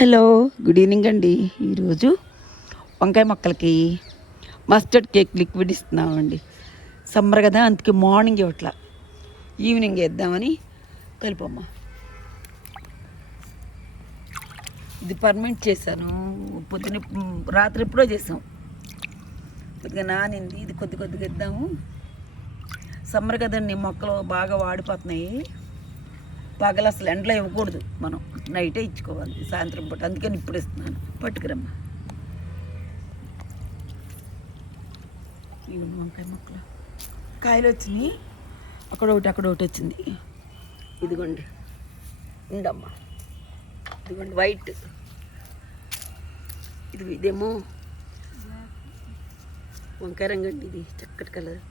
Hello, good evening అండి. ఈరోజు వంకాయ మొక్కలకి మస్టర్డ్ కేక్ లిక్విడ్ ఇస్తున్నామండి. సమ్మర్ కదా, అందుకే మార్నింగ్ ఇవ్వట్లా, ఈవినింగ్ వేద్దామని. కలిపమ్మా. ఇది పర్మనెంట్ చేశాను, పొద్దున రాత్రి ఎప్పుడో చేసాం. కొద్దిగా నానింది, ఇది కొద్దిగా ఇద్దాము. సమ్మర్ కదండి, మొక్కలు బాగా వాడిపోతున్నాయి. పగలు అసలు ఎండలో ఇవ్వకూడదు, మనం నైటే ఇచ్చుకోవాలి, సాయంత్రం పూట. అందుకని ఇప్పుడు ఇస్తున్నాను. పట్టుకురమ్మా. ఇవి వంకాయ మొక్కలు కాయలు వచ్చినాయి, అక్కడ ఒకటి వచ్చింది. ఇదిగోండి, ఉండమ్మా. ఇదిగోండి వైట్, ఇదేమో వంకాయ రంగు అండి. ఇది చక్కటి కలర్,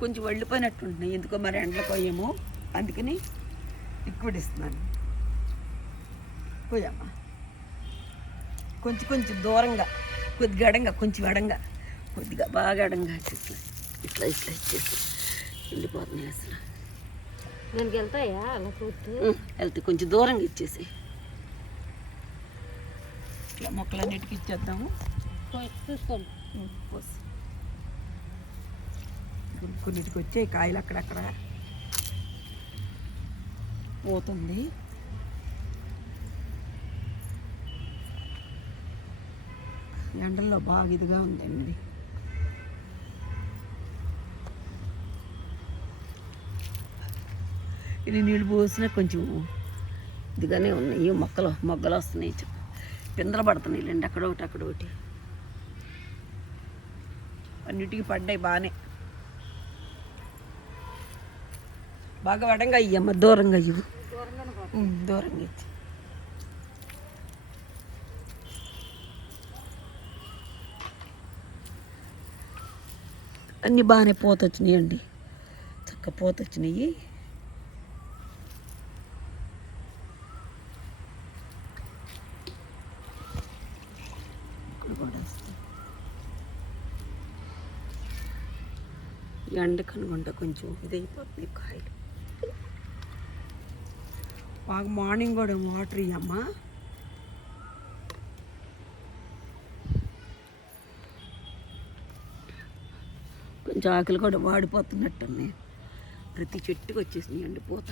కొంచెం వళ్ళిపోయినట్టు ఉంటున్నాయి, ఎందుకో మరి ఎండలో పోయేమో, అందుకని లిక్విడ్ ఇస్తున్నాను. పోయమ్మా. కొంచెం దూరంగా, కొద్దిగా ఎడంగా, కొంచెం ఎడంగా, కొద్దిగా బాగా ఎడంగా ఇట్లా ఇచ్చేసి వెళ్ళిపోతున్నాయి అసలు. దానికి వెళ్తాయా అలా కూర్చు? వెళ్తే కొంచెం దూరంగా ఇచ్చేసి ఇట్లా మొక్కలన్నిటికీ ఇచ్చేద్దాము. చూసుకోండి. కొన్నిటికి వచ్చాయి కాయలు, అక్కడక్కడ పోతుంది. ఎండల్లో బాగా ఇదిగా ఉందండి. ఇది నీళ్ళు పోసినా కొంచెం ఇదిగానే ఉన్నాయి. మొగ్గలు వస్తున్నాయి, పిందలు పడుతున్నాయి లేండి, అక్కడొకటి అన్నిటికీ పడ్డాయి బాగానే. బాగా వడంగా అయ్యమ్మ, దూరంగా ఇవ్వు, దూరంగా ఇచ్చి. అన్నీ బాగానే పూత వచ్చినాయి అండి, చక్క పూత వచ్చినాయి. ఇక్కడ కూడా వస్తాయి. ఎండకు అనుకుంటా కొంచెం ఇదైపోతుంది కాయలు. బాగా మార్నింగ్ కూడా వాటర్ ఇవ్వమ్మా. కొంచెం ఆకులు కూడా వాడిపోతున్నట్టున్నాయి, ప్రతి చెట్టుకు వచ్చేసినాయి అండి పూత.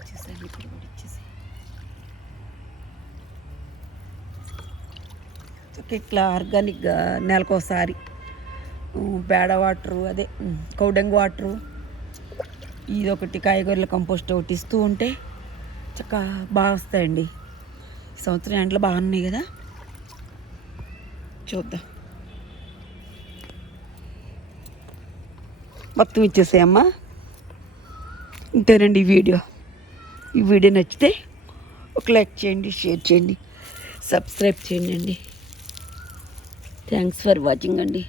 ఇచ్చేసాయి, ఇక్కడ కూడా ఇచ్చేసాయి. ఇట్లా ఆర్గానిక్గా నెలకోసారి పేడ వాటరు, అదే కౌడంగ్ వాటరు, ఇదొకటి కాయగూరల కంపోస్ట్ ఒకటి ఇస్తూ ఉంటే చక్కగా బాగా వస్తాయండి. ఈ సంవత్సరం ఎండలు బాగున్నాయి కదా, చూద్దాం. మొత్తం ఇచ్చేసాయమ్మా. ఇంతేనండి ఈ వీడియో నచ్చితే ఒక లైక్ చేయండి, షేర్ చేయండి, సబ్స్క్రైబ్ చేయండి అండి. థ్యాంక్స్ ఫర్ వాచింగ్ అండి.